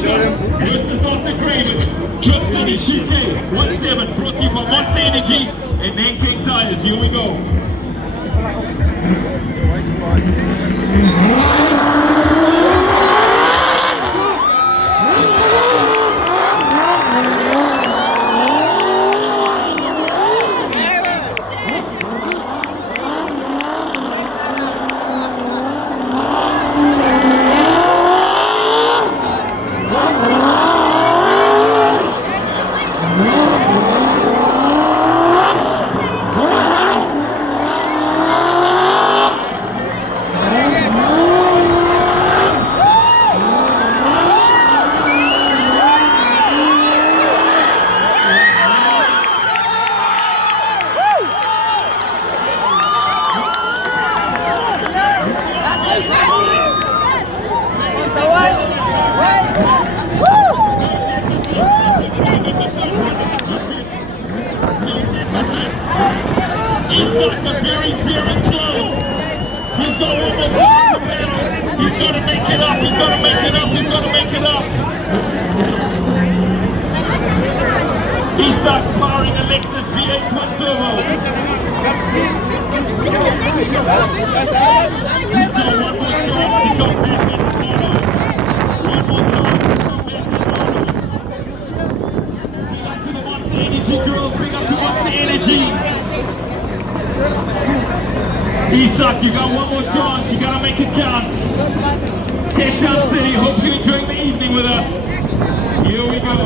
Just as off the Craven, driftcity, Shootout, 17, brought to you by Monster Energy and then King Tires. Here we go. Very, very close. He's got one more time to battle. He's got to make it up. He's got to make it up. He's got to make it up. Isak firing a Lexus V8 twin turbo. He's got one more chance to go back in the corner. One more time to go back in the corner. Big up to the Monster Energy girls. Big up to Monster Energy. Isak, you got one more chance, you gotta make it count. Cape Town City, hope you're enjoying the evening with us. Here we go.